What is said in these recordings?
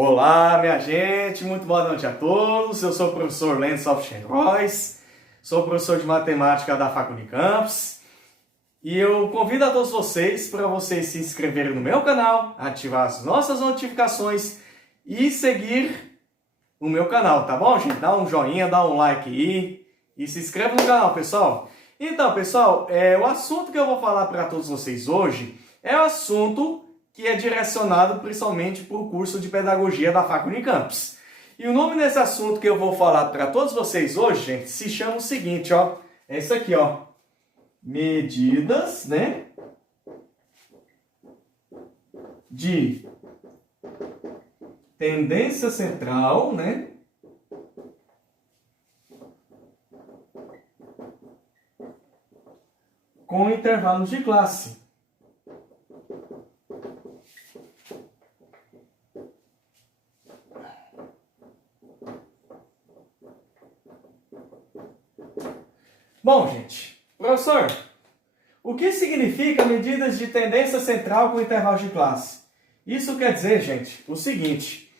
Olá, minha gente, muito boa noite a todos. Eu sou o professor Lençol Royce, sou professor de matemática da Facunicamps e eu convido a todos vocês para vocês se inscreverem no meu canal, ativar as nossas notificações e seguir o meu canal, tá bom, gente? Dá um joinha, dá um like aí e se inscreva no canal, pessoal. Então, pessoal, o assunto que eu vou falar para todos vocês hoje é o assunto que é direcionado principalmente para o curso de Pedagogia da Facunicamps. E o nome desse assunto que eu vou falar para todos vocês hoje, gente, se chama o seguinte, ó. É isso aqui, ó. Medidas, né? De tendência central, né? Com intervalos de classe. Bom, gente, professor, o que significa medidas de tendência central com intervalo de classe? Isso quer dizer, gente, o seguinte,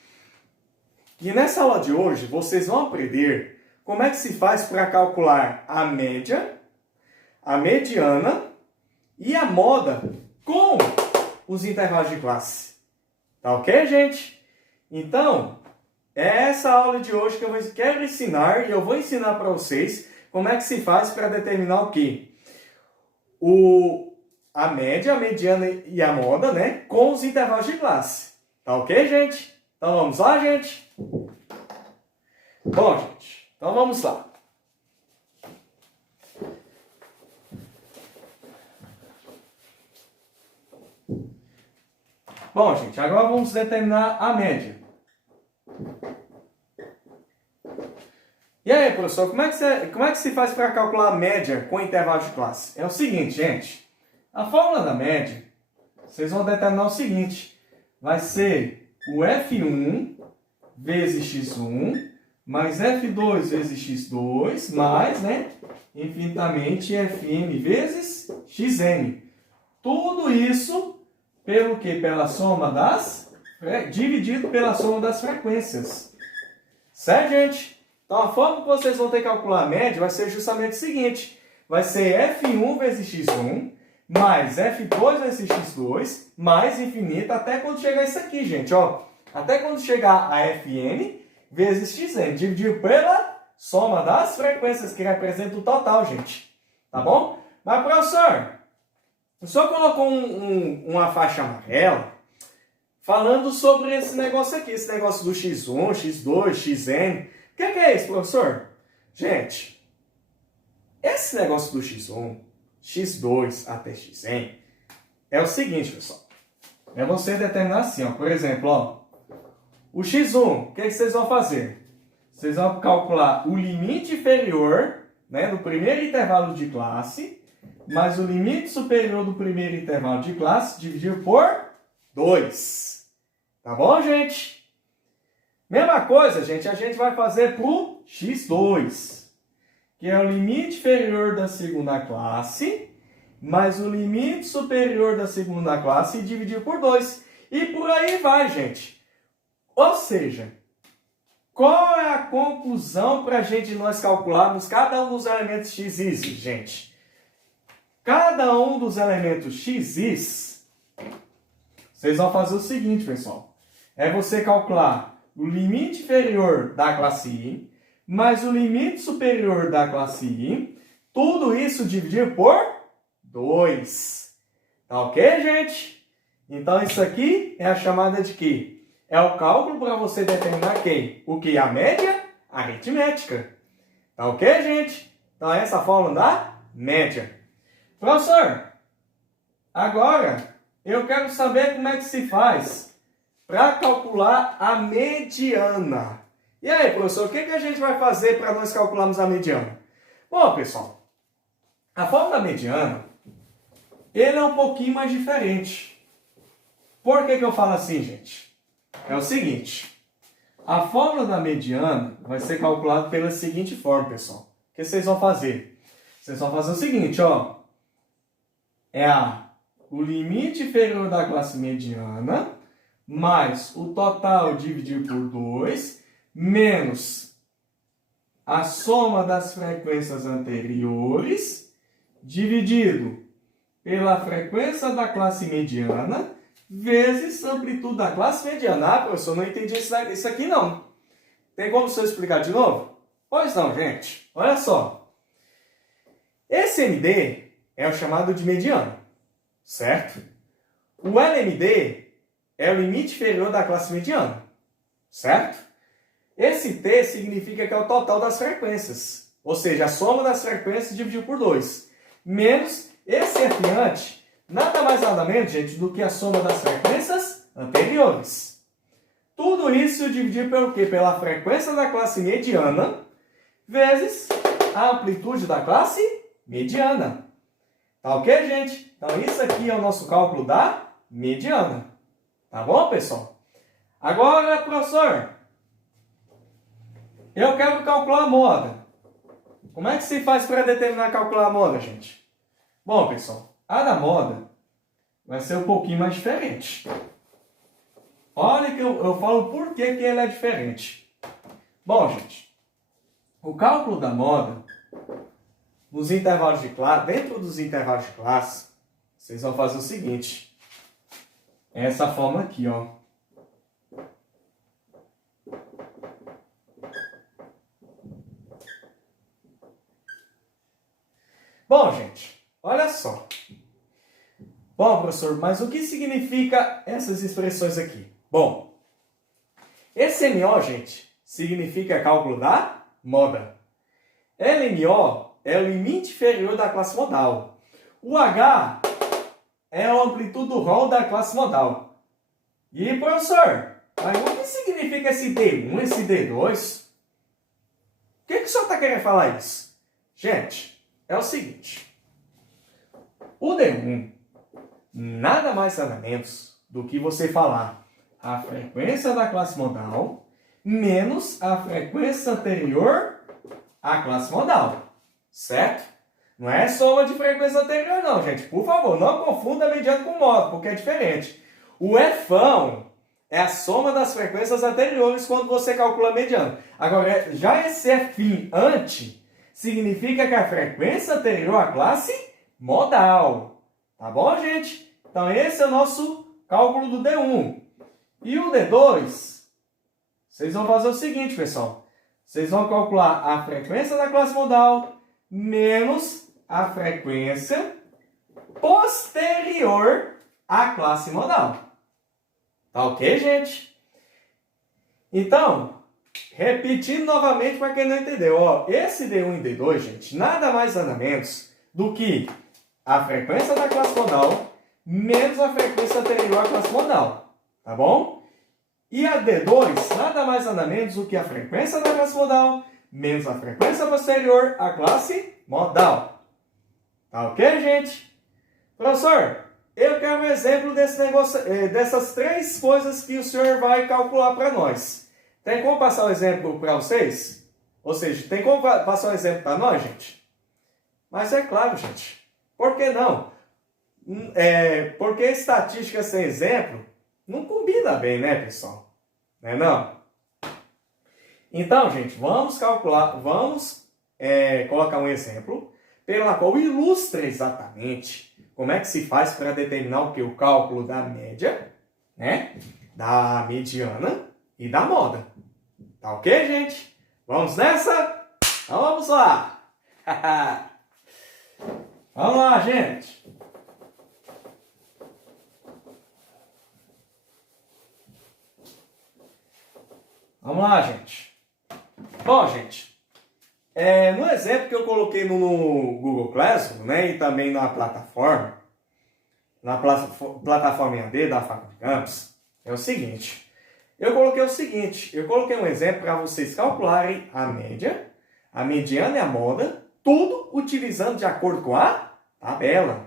que nessa aula de hoje vocês vão aprender como é que se faz para calcular a média, a mediana e a moda com os intervalos de classe. Tá ok, gente? Então, é essa aula de hoje que eu quero ensinar e eu vou ensinar para vocês como é que se faz para determinar o quê? A média, a mediana e a moda, né? Com os intervalos de classe. Tá ok, gente? Então vamos lá, gente? Bom, gente, então vamos lá. Bom, gente, agora vamos determinar a média. E aí, professor, como é que se faz para calcular a média com intervalo de classe? É o seguinte, gente. A fórmula da média, vocês vão determinar o seguinte. Vai ser o F1 vezes X1 mais F2 vezes X2 mais, né, infinitamente Fm vezes Xn. Tudo isso pelo quê? Pela soma dividido pela soma das frequências. Certo, gente? Então, a forma que vocês vão ter que calcular a média vai ser justamente o seguinte. Vai ser F1 vezes X1, mais F2 vezes X2, mais infinito, até quando chegar isso aqui, gente. Ó, até quando chegar a Fn vezes Xn, dividido pela soma das frequências, que representa o total, gente. Tá bom? Mas, professor, o senhor colocou uma faixa amarela falando sobre esse negócio aqui, esse negócio do X1, X2, Xn. O que é isso, professor? Gente, esse negócio do X1, X2 até Xn é o seguinte, pessoal. É você determinar assim, ó. Por exemplo, ó, o X1, o que vocês vão fazer? Vocês vão calcular o limite inferior, né, do primeiro intervalo de classe, mais o limite superior do primeiro intervalo de classe, dividido por 2. Tá bom, gente? Mesma coisa, gente, a gente vai fazer para o X2, que é o limite inferior da segunda classe, mais o limite superior da segunda classe dividido por 2. E por aí vai, gente. Ou seja, qual é a conclusão para nós calcularmos cada um dos elementos xis, gente? Cada um dos elementos xis, vocês vão fazer o seguinte, pessoal. É você calcular o limite inferior da classe I, mais o limite superior da classe I, tudo isso dividido por 2. Tá ok, gente? Então, isso aqui é a chamada de quê? É o cálculo para você determinar quem? O que? A média aritmética. Tá ok, gente? Então, essa é a fórmula da média. Professor, agora eu quero saber como é que se faz para calcular a mediana. E aí, professor, o que a gente vai fazer para nós calcularmos a mediana? Bom, pessoal, a fórmula da mediana, ele é um pouquinho mais diferente. Por que eu falo assim, gente? É o seguinte, a fórmula da mediana vai ser calculada pela seguinte forma, pessoal. O que vocês vão fazer? Vocês vão fazer o seguinte, ó. É o limite inferior da classe mediana mais o total dividido por 2, menos a soma das frequências anteriores, dividido pela frequência da classe mediana, vezes a amplitude da classe mediana. Ah, professor, não entendi isso aqui não. Tem como você explicar de novo? Pois não, gente. Olha só. Esse MD é o chamado de mediano, certo? O LMD é o limite inferior da classe mediana, certo? Esse T significa que é o total das frequências, ou seja, a soma das frequências dividido por 2, menos esse F nada mais nada menos, gente, do que a soma das frequências anteriores. Tudo isso dividido pelo quê? Pela frequência da classe mediana vezes a amplitude da classe mediana. Tá ok, gente? Então, isso aqui é o nosso cálculo da mediana. Tá bom, pessoal? Agora, professor, eu quero calcular a moda. Como é que se faz para determinar calcular a moda, gente? Bom, pessoal, a da moda vai ser um pouquinho mais diferente. Olha que eu falo por que ela é diferente. Bom, gente, o cálculo da moda, nos intervalos de classe, dentro dos intervalos de classe, vocês vão fazer o seguinte. Essa forma aqui, ó. Bom, gente, olha só. Bom, professor, mas o que significa essas expressões aqui? Bom, esse MO, gente, significa cálculo da moda. LMO é o limite inferior da classe modal. O H é a amplitude do rol da classe modal. E, professor, mas o que significa esse D1, esse D2? O que o senhor está querendo falar isso? Gente, é o seguinte. O D1 nada mais nada menos do que você falar a frequência da classe modal menos a frequência anterior à classe modal. Certo? Não é soma de frequência anterior não, gente. Por favor, não confunda mediano com modo, porque é diferente. O Fão é a soma das frequências anteriores quando você calcula mediano. Agora, já esse F ante significa que a frequência anterior à classe modal. Tá bom, gente? Então, esse é o nosso cálculo do D1. E o D2, vocês vão fazer o seguinte, pessoal. Vocês vão calcular a frequência da classe modal menos a frequência posterior à classe modal. Tá ok, gente? Então, repetindo novamente para quem não entendeu. Ó, esse D1 e D2, gente, nada mais nada menos do que a frequência da classe modal menos a frequência anterior à classe modal. Tá bom? E a D2, nada mais nada menos do que a frequência da classe modal menos a frequência posterior à classe modal. Tá ok, gente? Professor, eu quero um exemplo desse negócio, dessas três coisas que o senhor vai calcular para nós. Tem como passar o exemplo para vocês? Ou seja, tem como passar o exemplo para nós, gente? Mas é claro, gente. Por que não? Porque estatística sem exemplo não combina bem, né, pessoal? Não é não? Então, gente, vamos calcular, colocar um exemplo pela qual ilustra exatamente como é que se faz para determinar o que? O cálculo da média, né? Da mediana e da moda. Tá ok, gente? Vamos nessa? Então vamos lá! Vamos lá, gente! Vamos lá, gente. Bom, gente, no exemplo que eu coloquei no Google Classroom, né, e também na plataforma EAD da Faculdade Campus, é o seguinte. Eu coloquei um exemplo para vocês calcularem a média, a mediana e a moda, tudo utilizando de acordo com a tabela.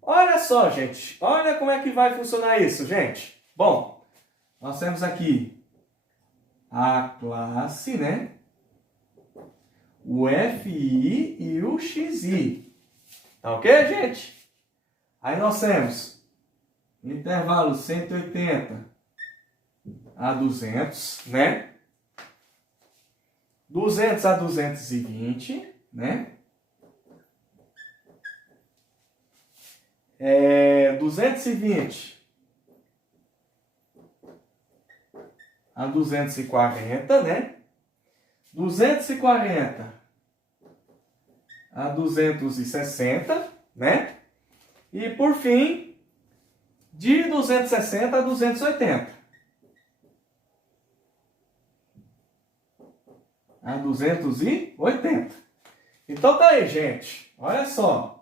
Olha só, gente, olha como é que vai funcionar isso, gente. Bom, nós temos aqui a classe, né? O FI e o XI. Tá ok, gente? Aí nós temos intervalo 180 a 200, né? 200 a 220, né? 220 a 240, né? 240 a 260, né? E por fim, de 260 a 280. A 280. Então tá aí, gente. Olha só.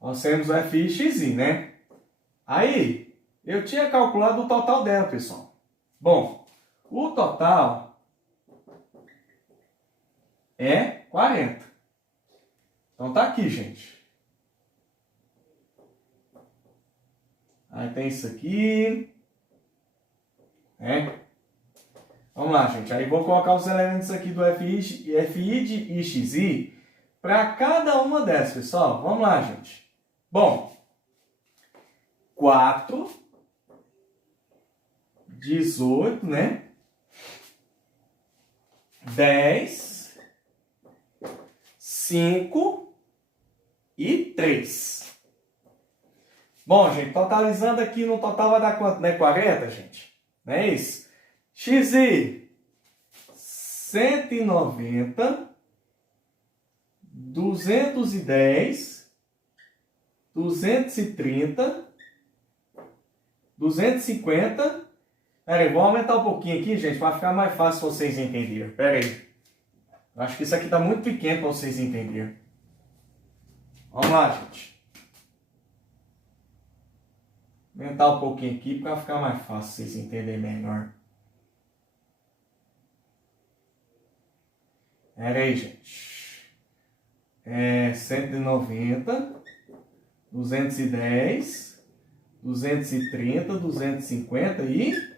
Nós temos o f, x, y, né? Aí, eu tinha calculado o total dela, pessoal. Bom, o total é 40. Então tá aqui, gente. Aí tem isso aqui. Né? Vamos lá, gente. Aí vou colocar os elementos aqui do fi de i, x, y para cada uma dessas, pessoal. Vamos lá, gente. Bom, 4, 18, né? 10, 5 e 3. Bom, gente, totalizando aqui no total vai dar quanto, né? 40, gente? Não é isso? XI, 190, 210, 230, 250. Pera aí, vou aumentar um pouquinho aqui, gente, para ficar mais fácil vocês entenderem. Pera aí. Acho que isso aqui está muito pequeno para vocês entenderem. Vamos lá, gente. Aumentar um pouquinho aqui para ficar mais fácil vocês entenderem melhor. Pera aí, gente. 190, 210, 230, 250 e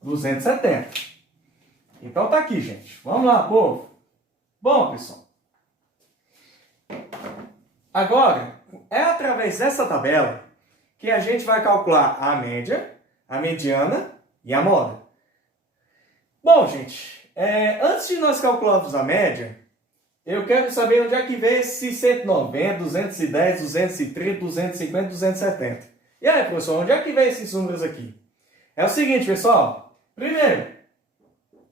270. Então tá aqui, gente. Vamos lá, povo. Bom, pessoal. Agora, é através dessa tabela que a gente vai calcular a média, a mediana e a moda. Bom, gente, antes de nós calcularmos a média, eu quero saber onde é que vem esse 190, 210, 230, 250, 270. E aí, professor, onde é que vem esses números aqui? É o seguinte, pessoal. Primeiro,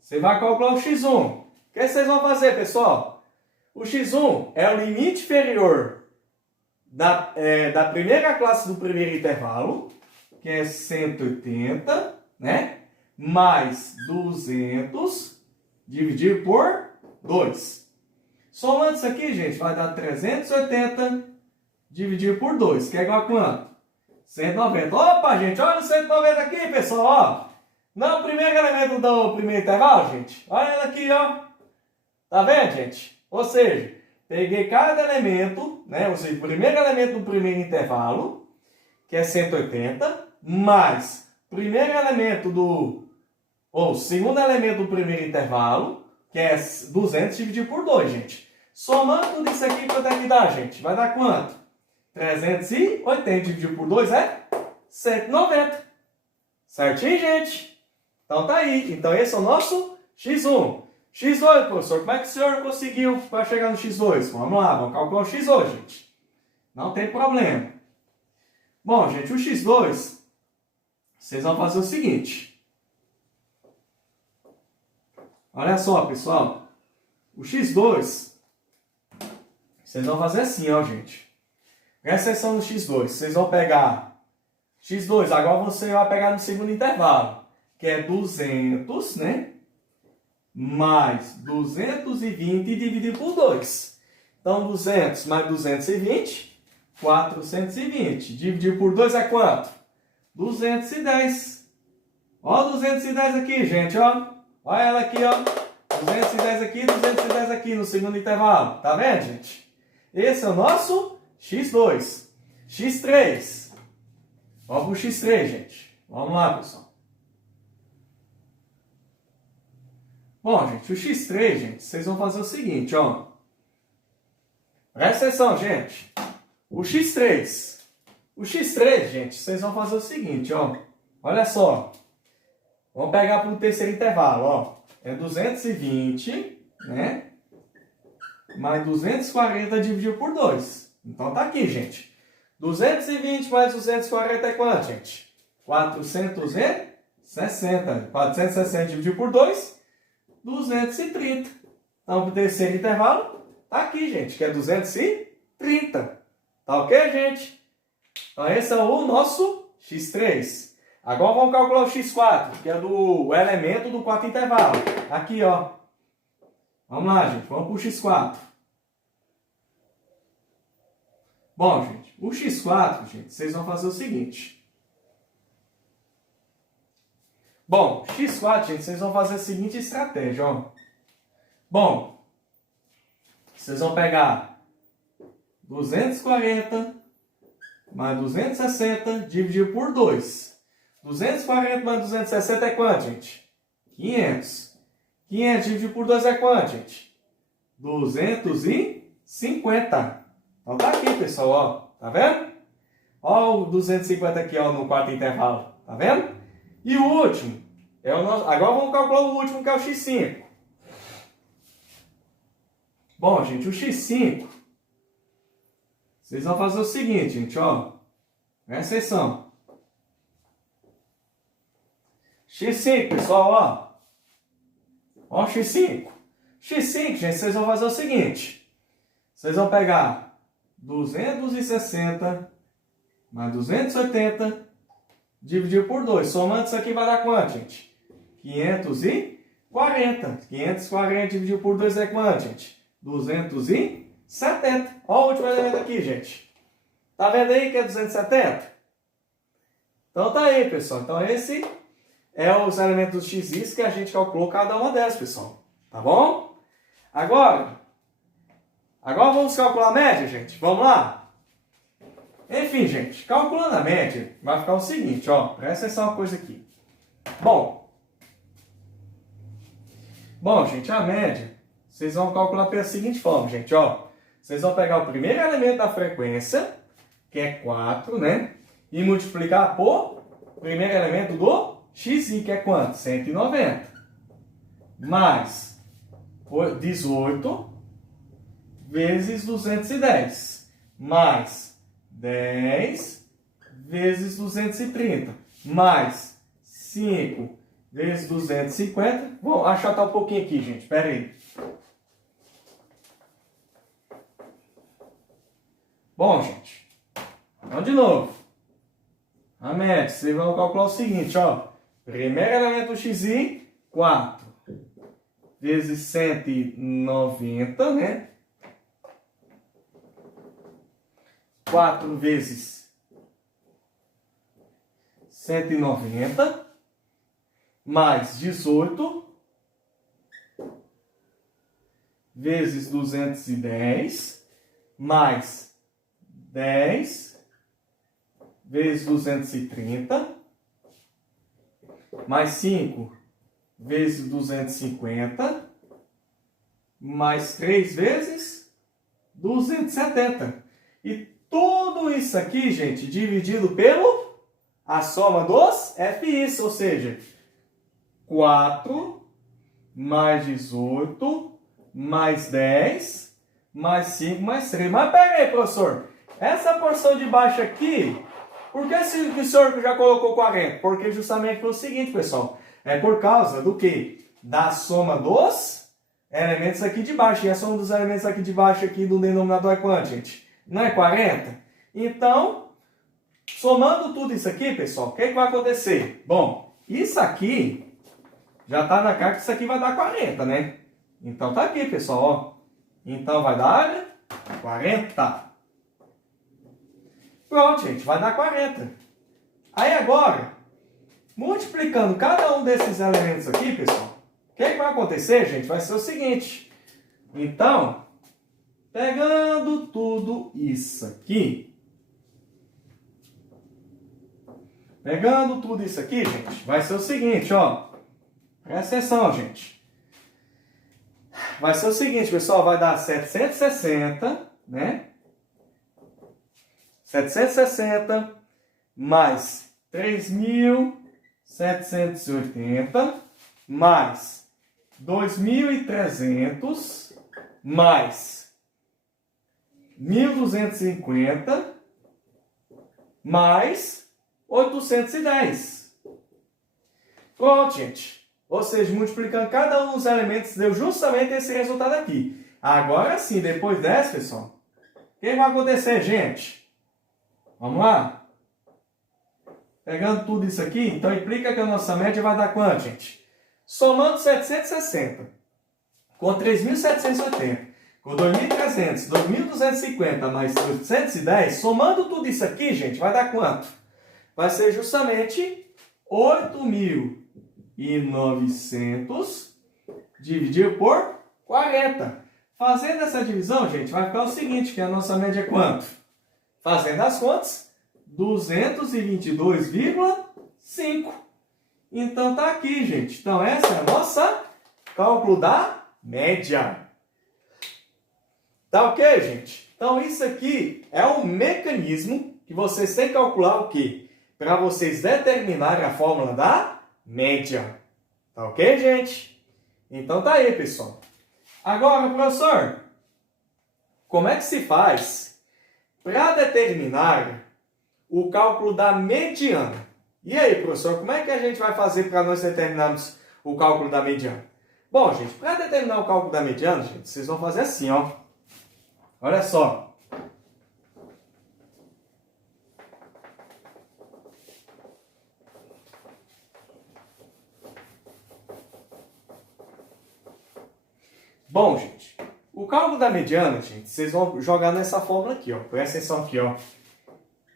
você vai calcular o x1. O que vocês vão fazer, pessoal? O x1 é o limite inferior da primeira classe do primeiro intervalo, que é 180, né? Mais 200 dividido por 2. Somando isso aqui, gente, vai dar 380 dividido por 2, que é igual a quanto? 190. Opa, gente, olha o 190 aqui, pessoal, ó. Não, o primeiro elemento do primeiro intervalo, gente. Olha ele aqui, ó. Tá vendo, gente? Ou seja, peguei cada elemento, né? Ou seja, o primeiro elemento do primeiro intervalo, que é 180, mais o primeiro elemento ou segundo elemento do primeiro intervalo, que é 200 dividido por 2, gente. Somando tudo isso aqui, quanto é que dá, gente? Vai dar quanto? 380 dividido por 2 é 190. Certinho, gente? Então tá aí. Então esse é o nosso x1. x2, professor, como é que o senhor conseguiu para chegar no x2? Vamos lá, vamos calcular o x2, gente. Não tem problema. Bom, gente, o x2, vocês vão fazer o seguinte. Olha só, pessoal. O x2, vocês vão fazer assim, ó, gente. Presta atenção no x2. Vocês vão pegar x2, agora você vai pegar no segundo intervalo, que é 200, né? Mais 220 dividido por 2. Então, 200 mais 220, 420. Dividido por 2 é quanto? 210. Ó, 210 aqui, gente, ó. Olha ela aqui, ó. 210 aqui, 210 aqui no segundo intervalo. Tá vendo, gente? Esse é o nosso x2. x3. Vamos pro x3, gente. Vamos lá, pessoal. Bom, gente, o x3, gente, vocês vão fazer o seguinte, ó. Presta atenção, gente. O x3. O x3, gente, vocês vão fazer o seguinte, ó. Olha só. Vamos pegar para o terceiro intervalo, ó. É 220, né? Mais 240 dividido por 2. Então tá aqui, gente. 220 mais 240 é quanto, gente? 460. 460 dividido por 2, 230. Então, para o terceiro intervalo, tá aqui, gente, que é 230. Tá ok, gente? Então, esse é o nosso x3. Agora, vamos calcular o x4, que é o elemento do quarto intervalo. Aqui, ó. Vamos lá, gente. Vamos para o x4. Bom, gente, o x4, gente, vocês vão fazer o seguinte. Bom, x4, gente, vocês vão fazer a seguinte estratégia, ó. Bom, vocês vão pegar 240 mais 260 dividido por 2. 240 mais 260 é quanto, gente? 500. 500 dividido por 2 é quanto, gente? 250. Então tá aqui, pessoal, ó. Tá vendo? Ó o 250 aqui, ó, no quarto intervalo. Tá vendo? E o último, é o nosso... agora vamos calcular o último, que é o x5. Bom, gente, o x5, vocês vão fazer o seguinte, gente, ó. Presta atenção. x5, pessoal, ó. Ó o x5. x5, gente, vocês vão fazer o seguinte. Vocês vão pegar 260 mais 280 dividido por 2. Somando isso aqui vai dar quanto, gente? 540. 540 dividido por 2 é quanto, gente? 270. Olha o último elemento aqui, gente. Tá vendo aí que é 270? Então tá aí, pessoal. Então esse é os elementos do x que a gente calculou cada uma delas, pessoal. Tá bom? Agora vamos calcular a média, gente. Vamos lá? Enfim, gente, calculando a média, vai ficar o seguinte, ó. Presta atenção uma coisa aqui. Bom, gente, a média, vocês vão calcular pela seguinte forma, gente, ó. Vocês vão pegar o primeiro elemento da frequência, que é 4, né? E multiplicar por primeiro elemento do xi, que é quanto? 190. Mais 18 vezes 210. Mais 10 vezes 230. Mais 5 vezes 250. Vou achatar um pouquinho aqui, gente. Espera aí. Bom, gente. Vamos de novo. A média, vocês vão calcular o seguinte, ó. Primeiro elemento do xi, 4 vezes 190, né? 4 vezes 190, mais 18, vezes 210, mais 10, vezes 230, mais 5, vezes 250, mais 3 vezes 270. E tudo isso aqui, gente, dividido pelo a soma dos FIs, ou seja, 4 mais 18 mais 10 mais 5 mais 3. Mas pega aí, professor, essa porção de baixo aqui, por que o senhor já colocou 40? Porque justamente foi o seguinte, pessoal, é por causa do quê? Da soma dos elementos aqui de baixo. E a soma dos elementos aqui de baixo aqui do denominador é quanto, gente? Não é 40? Então, somando tudo isso aqui, pessoal, o que vai acontecer? Bom, isso aqui já está na cara que isso aqui vai dar 40, né? Então tá aqui, pessoal, ó. Então vai dar 40. Pronto, gente, vai dar 40. Aí agora, multiplicando cada um desses elementos aqui, pessoal, o que vai acontecer, gente? Vai ser o seguinte. Então, pegando tudo isso aqui, gente, vai ser o seguinte, ó. Presta atenção, gente. Vai ser o seguinte, pessoal, vai dar 760, né? 760 mais 3.100 780 mais 2.300 mais 1.250 mais 810. Pronto, gente. Ou seja, multiplicando cada um dos elementos, deu justamente esse resultado aqui. Agora sim, depois dessa, pessoal, o que vai acontecer, gente? Vamos lá? Pegando tudo isso aqui, então implica que a nossa média vai dar quanto, gente? Somando 760 com 3.780, com 2.300, 2.250 mais 810, somando tudo isso aqui, gente, vai dar quanto? Vai ser justamente 8.900 dividido por 40. Fazendo essa divisão, gente, vai ficar o seguinte, que a nossa média é quanto? Fazendo as contas, 222,5. Então tá aqui, gente. Então essa é a nossa cálculo da média. Tá ok, gente? Então isso aqui é um mecanismo que vocês têm que calcular o quê? Para vocês determinarem a fórmula da média. Tá ok, gente? Então tá aí, pessoal. Agora, professor, como é que se faz para determinar o cálculo da mediana? E aí, professor, como é que a gente vai fazer para nós determinarmos o cálculo da mediana? Bom, gente, para determinar o cálculo da mediana, gente, vocês vão fazer assim, ó. Olha só. Bom, gente, o cálculo da mediana, gente, vocês vão jogar nessa fórmula aqui, ó. Presta atenção aqui, ó.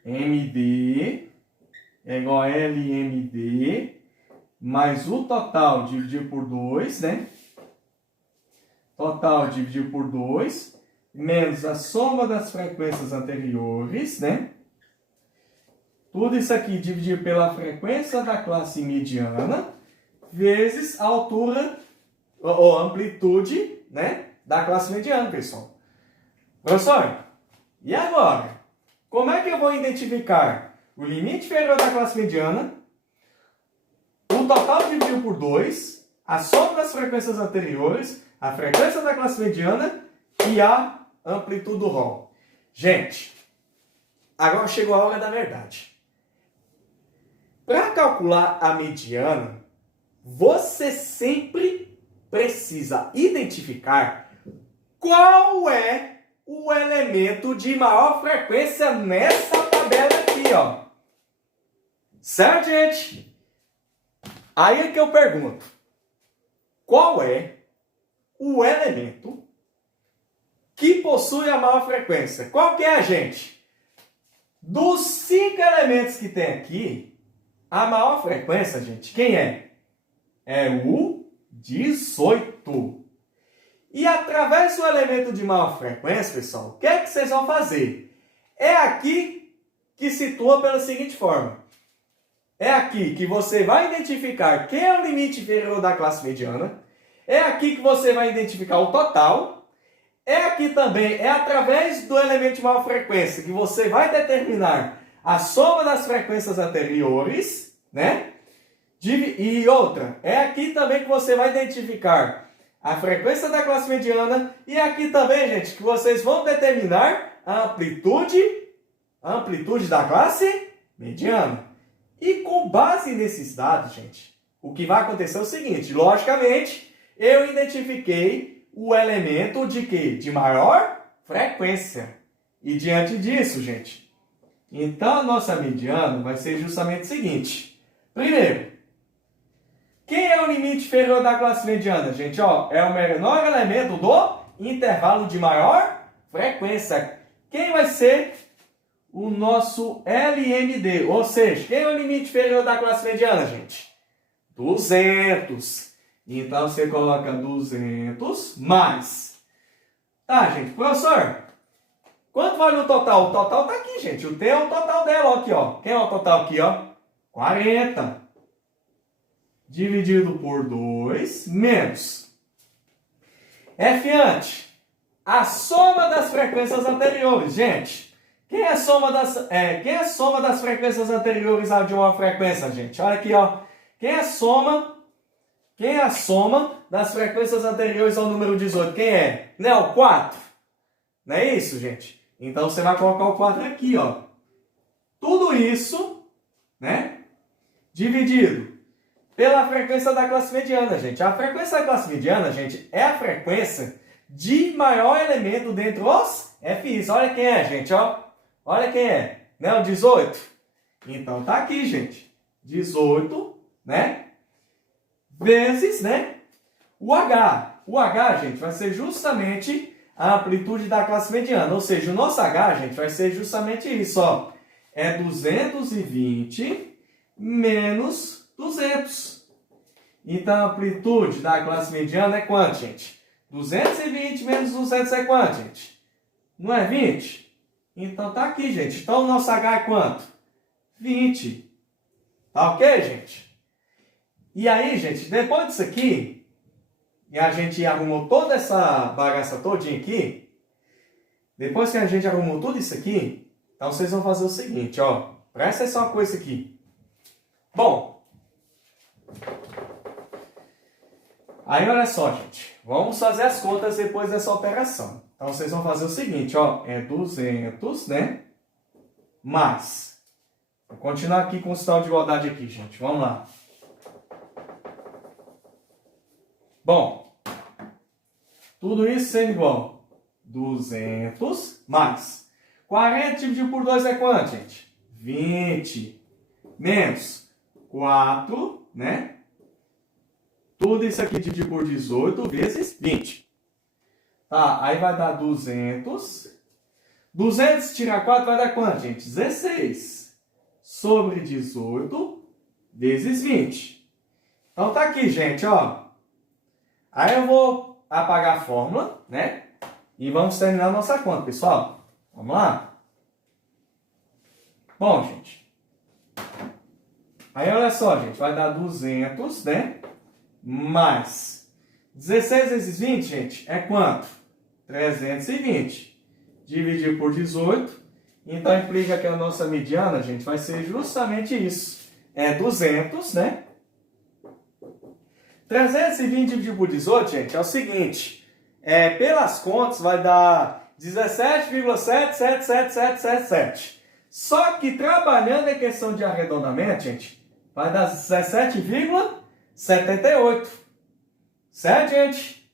MD é igual a LMD mais o total dividido por 2, né? Total dividido por 2, menos a soma das frequências anteriores, né? Tudo isso aqui dividido pela frequência da classe mediana, vezes a altura, ou amplitude, né, da classe mediana, pessoal. Professor, e agora? Como é que eu vou identificar o limite inferior da classe mediana, o total dividido por 2, a soma das frequências anteriores, a frequência da classe mediana e a amplitude do rol? Gente, agora chegou a hora da verdade. Para calcular a mediana, você sempre precisa identificar qual é o elemento de maior frequência nessa tabela aqui, ó. Certo, gente? Aí é que eu pergunto, qual é o elemento que possui a maior frequência? Qual que é, gente? Dos 5 elementos que tem aqui, a maior frequência, gente, quem é? É o 18. E através do elemento de maior frequência, pessoal, o que é que vocês vão fazer? É aqui que situa pela seguinte forma. É aqui que você vai identificar quem é o limite inferior da classe mediana. É aqui que você vai identificar o total. É aqui também, é através do elemento de maior frequência que você vai determinar a soma das frequências anteriores, né? E outra, é aqui também que você vai identificar a frequência da classe mediana. E aqui também, gente, que vocês vão determinar a amplitude da classe mediana. E com base nesses dados, gente, o que vai acontecer é o seguinte. Logicamente, eu identifiquei o elemento de quê? De maior frequência. E diante disso, gente, então a nossa mediana vai ser justamente o seguinte. Primeiro, quem é o limite inferior da classe mediana, gente? Ó, é o menor elemento do intervalo de maior frequência. Quem vai ser o nosso LMD? Ou seja, quem é o limite inferior da classe mediana, gente? 200. Então, você coloca 200 mais. Tá, gente? Professor, quanto vale o total? O total tá aqui, gente. O T é o total dela, ó, aqui, ó. Quem é o total aqui, ó? 40. Dividido por 2, menos. F a soma das frequências anteriores. Gente, quem é a soma das frequências anteriores a de uma frequência, gente? Olha aqui, ó. Quem é a soma? Quem é a soma das frequências anteriores ao número 18? Quem é? Não é o 4? Não é isso, gente? Então, você vai colocar o 4 aqui, ó. Tudo isso, né? Dividido pela frequência da classe mediana, gente. A frequência da classe mediana, gente, é a frequência de maior elemento dentre os FIs. Olha quem é, gente, ó. Olha quem é. Né? O 18. Então, tá aqui, gente. 18, né? Vezes, né? O H. O H, gente, vai ser justamente a amplitude da classe mediana. Ou seja, o nosso H, gente, vai ser justamente isso, ó. É 220 menos 200. Então, a amplitude da classe mediana é quanto, gente? 220 menos 200 é quanto, gente? Não é 20? Então, tá aqui, gente. Então, o nosso H é quanto? 20. Tá ok, gente? E aí, gente, depois disso aqui, e a gente arrumou toda essa bagaça todinha aqui, depois que a gente arrumou tudo isso aqui, então vocês vão fazer o seguinte, ó. Presta atenção uma coisa aqui. Bom, aí olha só, gente. Vamos fazer as contas depois dessa operação. Então vocês vão fazer o seguinte, ó. É 200, né? Mais. Vou continuar aqui com o sinal de igualdade aqui, gente. Vamos lá. Bom, tudo isso sendo igual 200 mais 40 dividido por 2 é quanto, gente? 20 menos 4, né? Tudo isso aqui dividido por 18 vezes 20. Tá, aí vai dar 200. 200 tirar 4 vai dar quanto, gente? 16 sobre 18 vezes 20. Então tá aqui, gente, ó. Aí eu vou apagar a fórmula, né? E vamos terminar a nossa conta, pessoal. Vamos lá? Bom, gente. Aí olha só, gente. Vai dar 200, né? Mais 16 vezes 20, gente, é quanto? 320. Dividir por 18. Então implica que a nossa mediana, gente, vai ser justamente isso. É 200, né? 320 dividido por 18, gente, é o seguinte. Pelas contas, vai dar 17,777777. Só que trabalhando em questão de arredondamento, gente, vai dar 17,78. Certo, gente?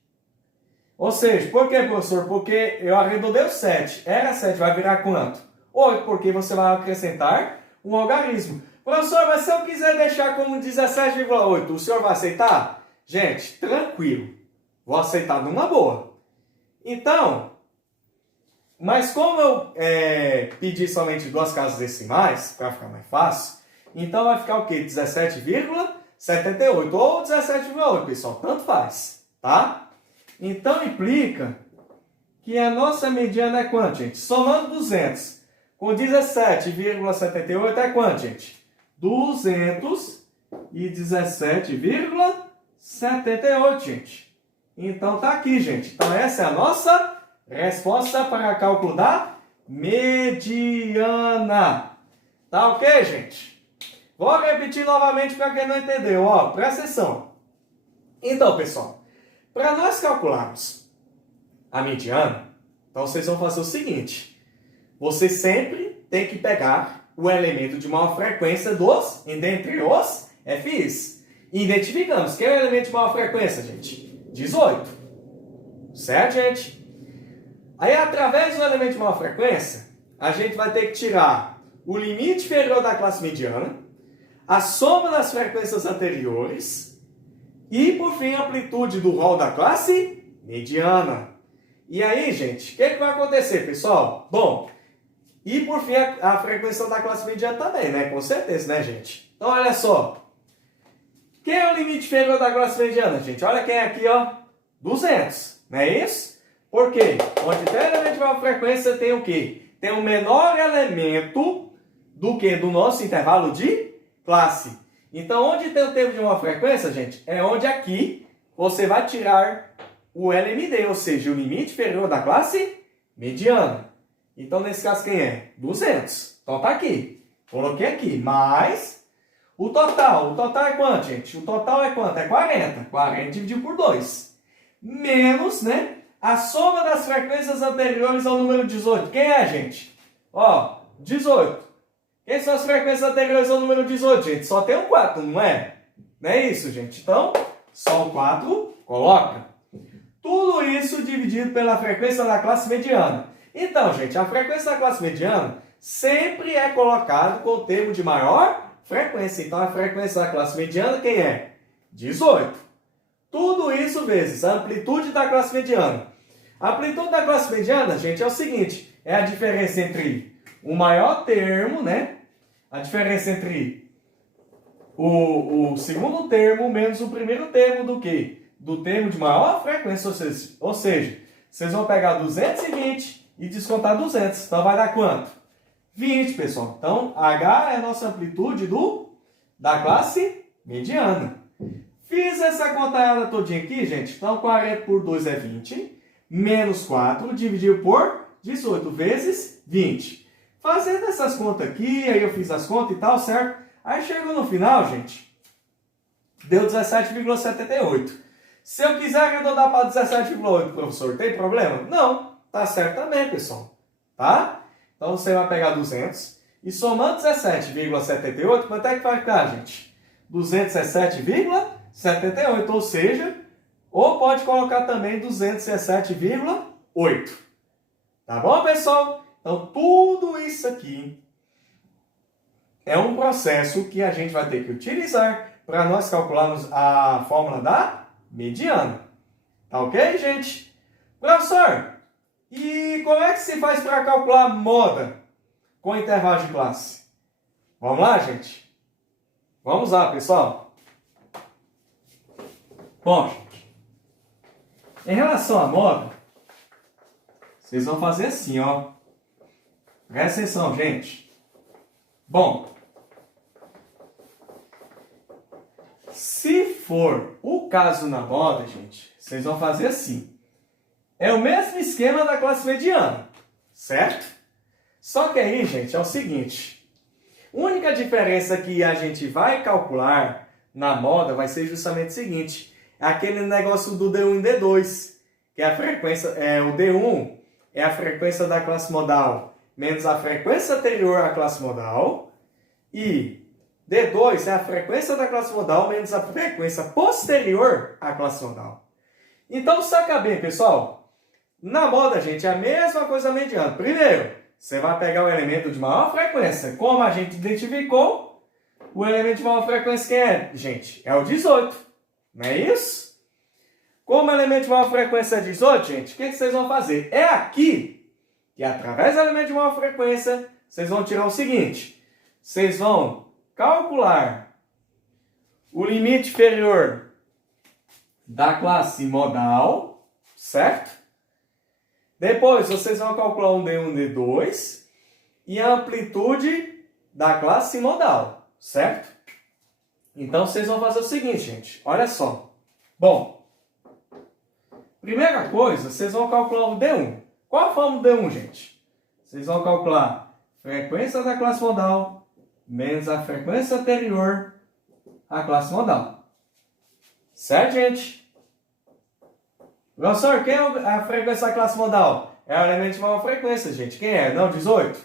Ou seja, por que, professor? Porque eu arredondei o 7. Era 7, vai virar quanto? 8, porque você vai acrescentar um algarismo. Professor, mas se eu quiser deixar como 17,8, o senhor vai aceitar? Gente, tranquilo. Vou aceitar numa boa. Então, mas como eu pedi somente duas casas decimais, para ficar mais fácil, então vai ficar o quê? 17,78 ou 17,8, pessoal. Tanto faz, tá? Então, implica que a nossa mediana é quanto, gente? Somando 200 com 17,78 é quanto, gente? 217,78, gente. Então, tá aqui, gente. Então, essa é a nossa resposta para cálculo da mediana. Tá ok, gente? Vou repetir novamente para quem não entendeu. Ó, presta atenção. Então, pessoal, para nós calcularmos a mediana, então vocês vão fazer o seguinte. Você sempre tem que pegar o elemento de maior frequência dentre os FIs. E identificamos. Quem é o elemento de maior frequência, gente? 18. Certo, gente? Aí, através do elemento de maior frequência, a gente vai ter que tirar o limite inferior da classe mediana, a soma das frequências anteriores e, por fim, a amplitude do rol da classe mediana. E aí, gente, o que vai acontecer, pessoal? Bom, e por fim a frequência da classe mediana também, né? Com certeza, né, gente? Então, olha só. Quem é o limite inferior da classe mediana, gente? Olha quem é aqui, ó. 200, não é isso? Por quê? Onde tem elemento de maior frequência, tem o quê? Tem o menor elemento do que? Do nosso intervalo de classe. Então, onde tem o termo de maior frequência, gente, é onde aqui você vai tirar o LMD, ou seja, o limite inferior da classe mediana. Então, nesse caso, quem é? 200. Então, tá aqui. Coloquei aqui. Mais O total é quanto, gente? O total é quanto? É 40. 40 dividido por 2. Menos, né? A soma das frequências anteriores ao número 18. Quem é, gente? Ó, 18. Quem são as frequências anteriores ao número 18, gente? Só tem um 4, não é? Não é isso, gente? Então, só o 4 coloca. Tudo isso dividido pela frequência da classe mediana. Então, gente, a frequência da classe mediana sempre é colocado com o termo de maior frequência. Então, a frequência da classe mediana, quem é? 18. Tudo isso vezes a amplitude da classe mediana. A amplitude da classe mediana, gente, é o seguinte. É a diferença entre o maior termo, né? A diferença entre o segundo termo menos o primeiro termo do quê? Do termo de maior frequência. Ou seja, vocês vão pegar 220 e descontar 200. Então, vai dar quanto? 20, pessoal. Então, H é a nossa amplitude da classe mediana. Fiz essa contada todinha aqui, gente. Então, 40 por 2 é 20. Menos 4 dividido por 18 vezes 20. Fazendo essas contas aqui, aí eu fiz as contas e tal, certo? Aí chegou no final, gente, deu 17,78. Se eu quiser arredondar para 17,8, professor, tem problema? Não, tá certo também, pessoal. Tá? Então você vai pegar 200 e somando 17,78, quanto é que vai ficar, gente? 217,78, ou seja, ou pode colocar também 217,8. Tá bom, pessoal? Então, tudo isso aqui é um processo que a gente vai ter que utilizar para nós calcularmos a fórmula da mediana. Tá ok, gente? Professor, e como é que se faz para calcular a moda com intervalo de classe? Vamos lá, gente? Vamos lá, pessoal. Bom, gente, em relação à moda, vocês vão fazer assim, ó. Presta atenção, gente. Bom, se for o caso na moda, gente, vocês vão fazer assim. É o mesmo esquema da classe mediana, certo? Só que aí, gente, é o seguinte. A única diferença que a gente vai calcular na moda vai ser justamente o seguinte. É aquele negócio do D1 e D2, que é a frequência, o D1 é a frequência da classe modal menos a frequência anterior à classe modal, e D2 é a frequência da classe modal menos a frequência posterior à classe modal. Então, saca bem, pessoal. Na moda, gente, é a mesma coisa mediana. Primeiro, você vai pegar o elemento de maior frequência. Como a gente identificou, o elemento de maior frequência quem é, gente? É o 18. Não é isso? Como o elemento de maior frequência é 18, gente, o que vocês vão fazer? É aqui que, através do elemento de maior frequência, vocês vão tirar o seguinte. Vocês vão calcular o limite inferior da classe modal, certo? Depois, vocês vão calcular um D1 e D2 e a amplitude da classe modal, certo? Então, vocês vão fazer o seguinte, gente. Olha só. Bom, primeira coisa, vocês vão calcular o D1. Qual a fórmula do D1, gente? Vocês vão calcular a frequência da classe modal menos a frequência anterior à classe modal. Certo, gente? Professor, quem é a frequência da classe modal? É o elemento de maior frequência, gente. Quem é? Não, 18?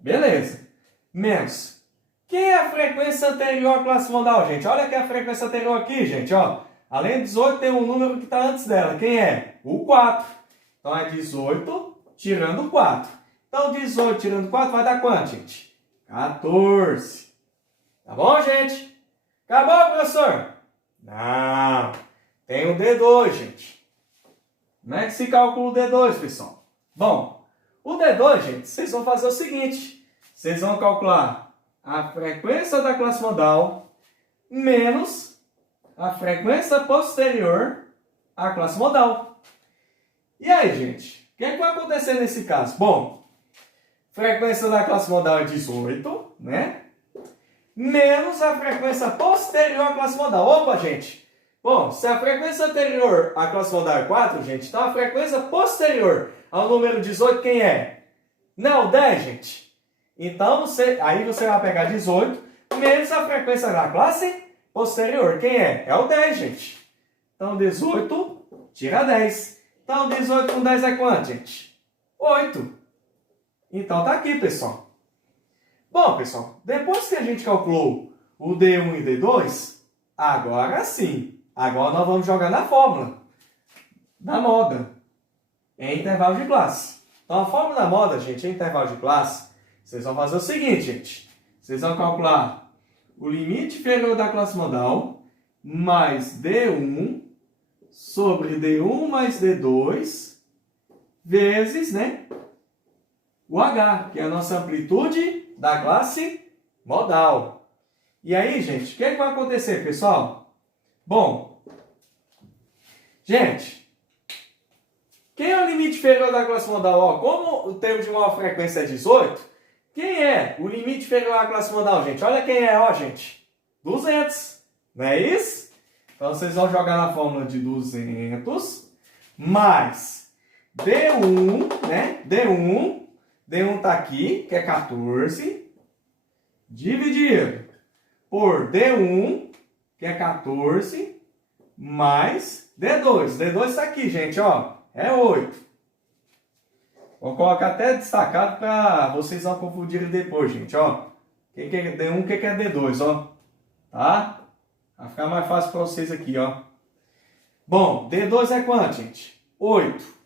Beleza. Menos. Quem é a frequência anterior à classe modal, gente? Olha aqui a frequência anterior aqui, gente. Ó. Além de 18, tem um número que está antes dela. Quem é? O 4. Então, é 18 tirando 4. Então, 18 tirando 4 vai dar quanto, gente? 14. Tá bom, gente? Acabou, professor? Não. Tem o D2, gente. Como é que se calcula o D2, pessoal? Bom, o D2, gente, vocês vão fazer o seguinte. Vocês vão calcular a frequência da classe modal menos a frequência posterior à classe modal. E aí, gente? O que vai acontecer nesse caso? Bom, frequência da classe modal é 18, né? Menos a frequência posterior à classe modal. Opa, gente! Bom, se a frequência anterior à classe modal é 4, gente, então a frequência posterior ao número 18, quem é? Não, 10, gente. Então, aí você vai pegar 18, menos a frequência da classe posterior. Quem é? É o 10, gente. Então, 18 tira 10. Então, 18 com 10 é quanto, gente? 8. Então, tá aqui, pessoal. Bom, pessoal, depois que a gente calculou o D1 e D2, agora sim. Agora nós vamos jogar na fórmula da moda em intervalo de classe. Então, a fórmula da moda, gente, em intervalo de classe, vocês vão fazer o seguinte, gente. Vocês vão calcular o limite inferior da classe modal mais D1 sobre D1 mais D2 vezes, né, o H, que é a nossa amplitude da classe modal. E aí, gente, o que vai acontecer, pessoal? Bom, gente, quem é o limite inferior da classe modal? Ó, como o termo de maior frequência é 18, quem é o limite inferior da classe modal, gente? Olha quem é, ó, gente. 200, não é isso? Então, vocês vão jogar na fórmula de 200 mais D1, né? D1 tá aqui, que é 14, dividido por D1, que é 14, mais D2. D2 tá aqui, gente, ó, é 8. Vou colocar até destacado para vocês não confundirem depois, gente, ó. O que é D1, o que é D2, ó. Tá? Vai ficar mais fácil para vocês aqui, ó. Bom, D2 é quanto, gente? 8.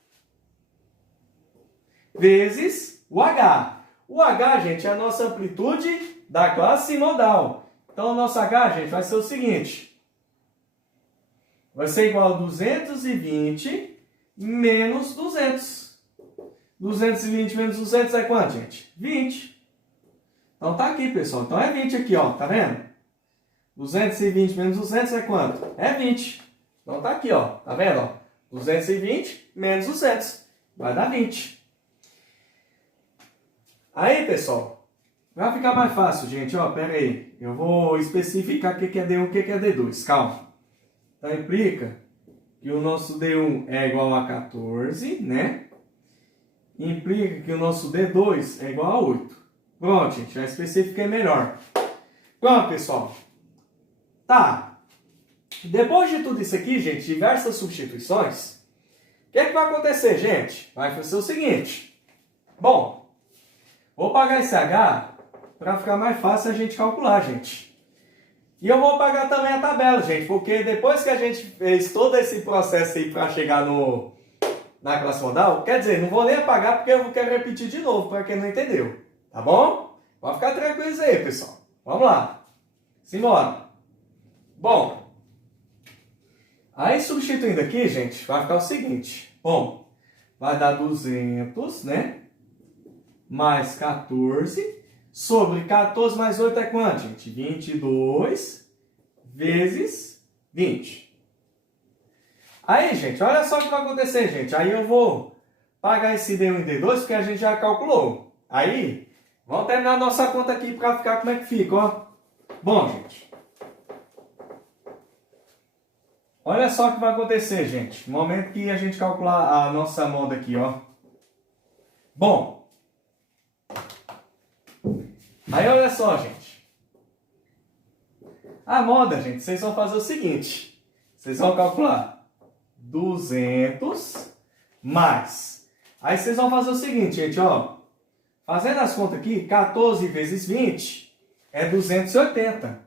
Vezes o H. O H, gente, é a nossa amplitude da classe modal. Então, o nosso H, gente, vai ser o seguinte. Vai ser igual a 220 menos 200. 220 menos 200 é quanto, gente? 20. Então, tá aqui, pessoal. Então, é 20 aqui, ó. Tá vendo? 220 menos 200 é quanto? É 20. Então, tá aqui, ó. Tá vendo, ó? 220 menos 200. Vai dar 20. Aí, pessoal, vai ficar mais fácil, gente, ó, pera aí. Eu vou especificar o que é D1 e o que é D2, calma. Então, implica que o nosso D1 é igual a 14, né? Implica que o nosso D2 é igual a 8. Pronto, gente, já especifiquei melhor. Pronto, pessoal. Tá. Depois de tudo isso aqui, gente, diversas substituições, o que vai acontecer, gente? Vai acontecer o seguinte. Bom, vou apagar esse H para ficar mais fácil a gente calcular, gente. E eu vou apagar também a tabela, gente, porque depois que a gente fez todo esse processo aí para chegar na classe modal, quer dizer, não vou nem apagar porque eu quero repetir de novo para quem não entendeu, tá bom? Pode ficar tranquilo aí, pessoal. Vamos lá. Simbora. Bom, aí substituindo aqui, gente, vai ficar o seguinte. Bom, vai dar 200, né? Mais 14 sobre 14 mais 8 é quanto, gente? 22 vezes 20. Aí, gente, olha só o que vai acontecer, gente. Aí eu vou pagar esse D1 e D2 porque a gente já calculou. Aí, vamos terminar a nossa conta aqui para ficar como é que fica, ó. Bom, gente. Olha só o que vai acontecer, gente. No momento que a gente calcular a nossa moda aqui, ó. Bom. Aí, olha só, gente. A moda, gente, vocês vão fazer o seguinte. Vocês vão calcular 200 mais. Aí, vocês vão fazer o seguinte, gente, ó. Fazendo as contas aqui, 14 vezes 20 é 280.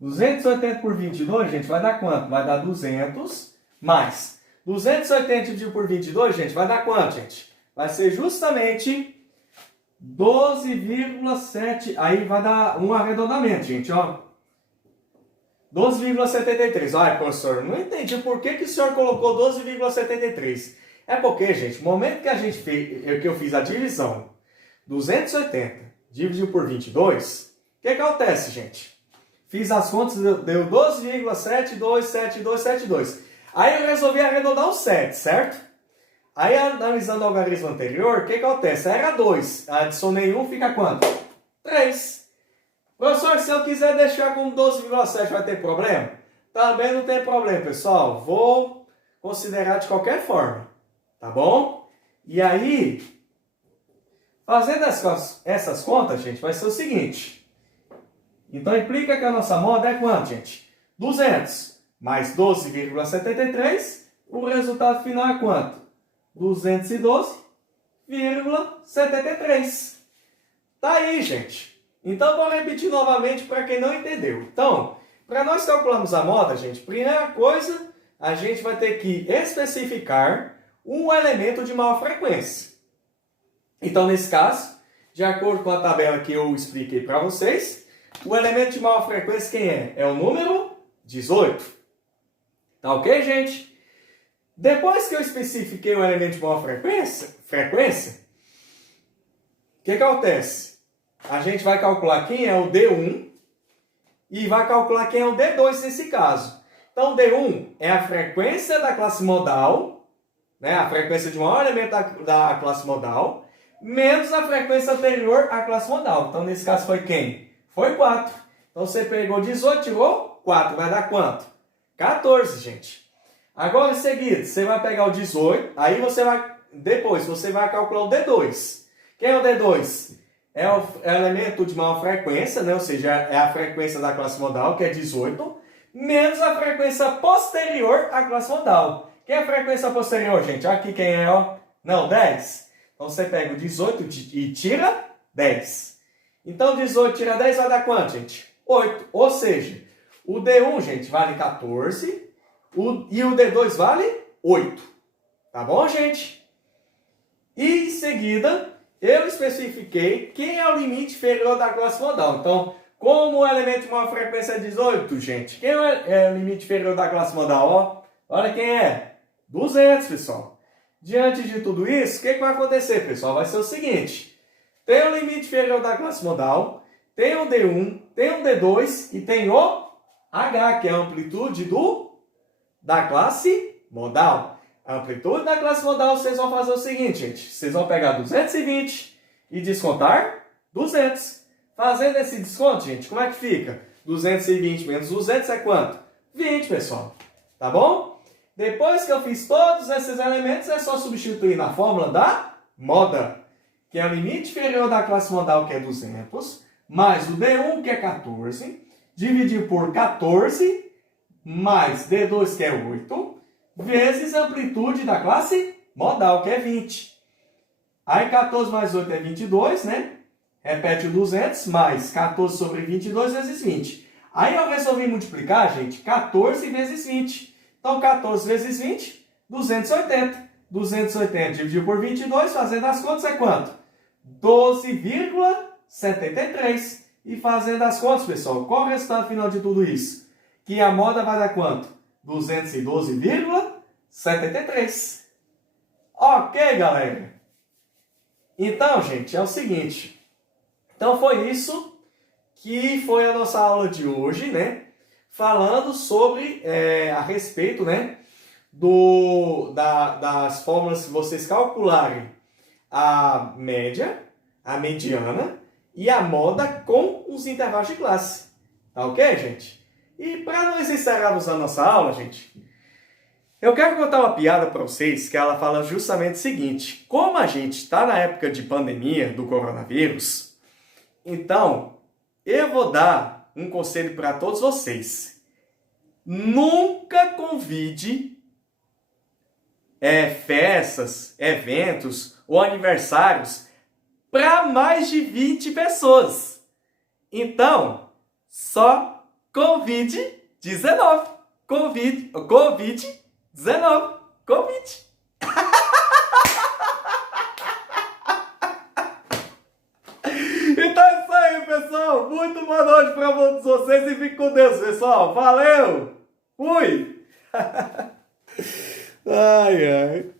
280 por 22, gente, vai dar quanto? Vai dar 200 mais 280 dividido por 22, gente, vai dar quanto, gente? Vai ser justamente 12,7. Aí vai dar um arredondamento, gente, ó. 12,73. Olha, professor, não entendi por que o senhor colocou 12,73. É porque, gente, no momento que a gente fez, que eu fiz a divisão, 280 dividido por 22, o que acontece, gente? Fiz as contas, deu 12,7272272. Aí eu resolvi arredondar o 7, certo? Aí, analisando o algarismo anterior, o que acontece? Era 2. Adicionei 1, fica quanto? 3. Professor, se eu quiser deixar com 12,7, vai ter problema? Também não tem problema, pessoal. Vou considerar de qualquer forma. Tá bom? E aí, fazendo essas contas, gente, vai ser o seguinte. Então implica que a nossa moda é quanto, gente? 200 mais 12,73. O resultado final é quanto? 212,73. Tá aí, gente. Então vou repetir novamente para quem não entendeu. Então, para nós calcularmos a moda, gente, primeira coisa, a gente vai ter que especificar um elemento de maior frequência. Então, nesse caso, de acordo com a tabela que eu expliquei para vocês, o elemento de maior frequência quem é? É o número 18. Tá ok, gente? Depois que eu especifiquei o elemento de maior frequência, o que acontece? A gente vai calcular quem é o D1 e vai calcular quem é o D2 nesse caso. Então, D1 é a frequência da classe modal, né? A frequência de maior elemento da classe modal, menos a frequência anterior à classe modal. Então, nesse caso, foi quem? Foi 4. Então, você pegou 18, tirou 4. Vai dar quanto? 14, gente. Agora, em seguida, você vai pegar o 18, aí depois você vai calcular o D2. Quem é o D2? É o elemento de maior frequência, né? Ou seja, é a frequência da classe modal, que é 18, menos a frequência posterior à classe modal. Quem é a frequência posterior, gente? Aqui quem é, ó? Não, 10. Então, você pega o 18 e tira 10. Então, 18 tira 10 vai dar quanto, gente? 8. Ou seja, o D1, gente, vale 14 e o D2 vale 8. Tá bom, gente? E, em seguida, eu especifiquei quem é o limite inferior da classe modal. Então, como o elemento de maior frequência é 18, gente, quem é o limite inferior da classe modal? Ó, olha quem é. 200, pessoal. Diante de tudo isso, o que vai acontecer, pessoal? Vai ser o seguinte. Tem o limite inferior da classe modal, tem o D1, tem o D2 e tem o H, que é a amplitude da classe modal. A amplitude da classe modal, vocês vão fazer o seguinte, gente. Vocês vão pegar 220 e descontar 200. Fazendo esse desconto, gente, como é que fica? 220 menos 200 é quanto? 20, pessoal. Tá bom? Depois que eu fiz todos esses elementos, é só substituir na fórmula da moda, que é o limite inferior da classe modal, que é 200, mais o D1, que é 14, dividir por 14, mais D2, que é 8, vezes a amplitude da classe modal, que é 20. Aí 14 mais 8 é 22, né? Repete o 200, mais 14 sobre 22 vezes 20. Aí eu resolvi multiplicar, gente, 14 vezes 20. Então, 14 vezes 20, 280. 280 dividido por 22, fazendo as contas, é quanto? 12,73. E fazendo as contas, pessoal, qual é o resultado final de tudo isso? Que a moda vai dar quanto? 212,73. Ok, galera? Então, gente, é o seguinte. Então, foi isso que foi a nossa aula de hoje, né? Falando sobre, a respeito, né? Das fórmulas que vocês calcularem a média, a mediana e a moda com os intervalos de classe. Tá ok, gente? E para nós encerrarmos a nossa aula, gente, eu quero contar uma piada para vocês que ela fala justamente o seguinte. Como a gente está na época de pandemia do coronavírus, então eu vou dar um conselho para todos vocês. Nunca convide festas, eventos ou aniversários para mais de 20 pessoas. Então, só Covid-19. Covid-19. Covid. Então é isso aí, pessoal. Muito boa noite para todos vocês e fiquem com Deus, pessoal. Valeu! Fui! Ai, ai.